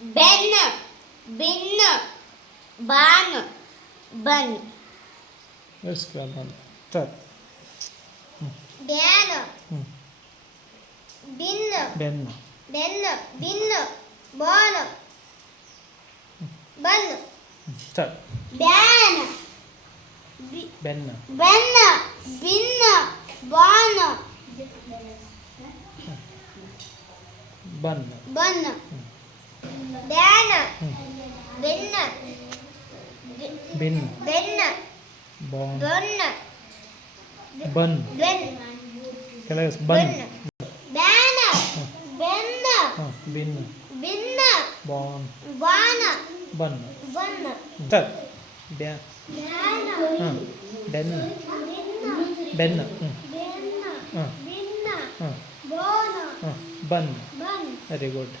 Ben bin bon bun Let's go on. Start. Dan Hmm. Bin Ben. Ben bin bon bun Start. Dan Ben. Ben bin bon Bun. Bun dan Hmm. Ben Bin. Ben Bon. Bun Bun. Ben Kelas bun. Ban ben Bin. Bin Bon. Bon Bun. Bun Start. Ben. Dan Ben. Bin Ben. Ben bin Uh. Bon Bun. Bun Very good.